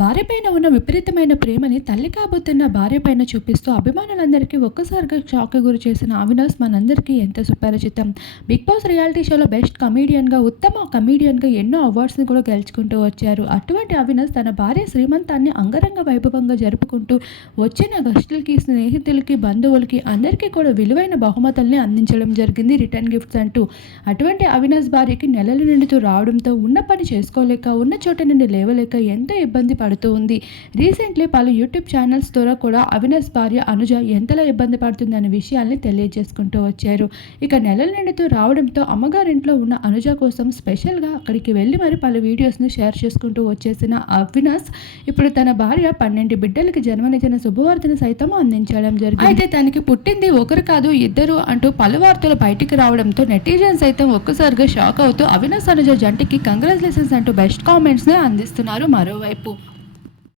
భార్య పైన ఉన్న విపరీతమైన ప్రేమని తల్లి కాబోతున్న భార్య పైన చూపిస్తూ అభిమానులందరికీ ఒక్కసారిగా షాక్ గురి చేసిన అవినాష్ మనందరికీ ఎంత సుపరిచితం. బిగ్ బాస్ రియాలిటీ షోలో బెస్ట్ కమీడియన్గా ఉత్తమ కమీడియన్గా ఎన్నో అవార్డ్స్ని కూడా గెలుచుకుంటూ వచ్చారు. అటువంటి అవినాష్ తన భార్య శ్రీమంతాన్ని అంగరంగ వైభవంగా జరుపుకుంటూ వచ్చిన గస్టులకి స్నేహితులకి బంధువులకి అందరికీ కూడా విలువైన బహుమతుల్ని అందించడం జరిగింది రిటర్న్ గిఫ్ట్స్ అంటూ. అటువంటి అవినాష్ భార్యకి నెలలు నిండుతూ రావడంతో ఉన్న పని చేసుకోలేక ఉన్న చోట నుండి లేవలేక ఎంతో ఇబ్బంది పడుతూ ఉంది. రీసెంట్లీ పలు యూట్యూబ్ ఛానల్స్ ద్వారా కూడా అవినాష్ భార్య అనుజ ఎంతలా ఇబ్బంది పడుతుంది అనే విషయాల్ని తెలియజేసుకుంటూ వచ్చారు. ఇక నెలల నిండుతూ రావడంతో అమ్మగారింట్లో ఉన్న అనుజ కోసం స్పెషల్గా అక్కడికి వెళ్ళి మరి పలు వీడియోస్ని షేర్ చేసుకుంటూ వచ్చేసిన అవినాష్ ఇప్పుడు తన భార్య పన్నెండు బిడ్డలకి జన్మనిచ్చిన శుభవార్తను సైతం అందించడం జరిగింది. అయితే తనకి పుట్టింది ఒకరు కాదు ఇద్దరు అంటూ పలు వార్తలు బయటికి రావడంతో నెటిజన్స్ సైతం ఒక్కసారిగా షాక్ అవుతూ అవినాష్ అనుజ జంటకి కంగ్రాచులేషన్స్ అంటూ బెస్ట్ కామెంట్స్ని అందిస్తున్నారు మరోవైపు.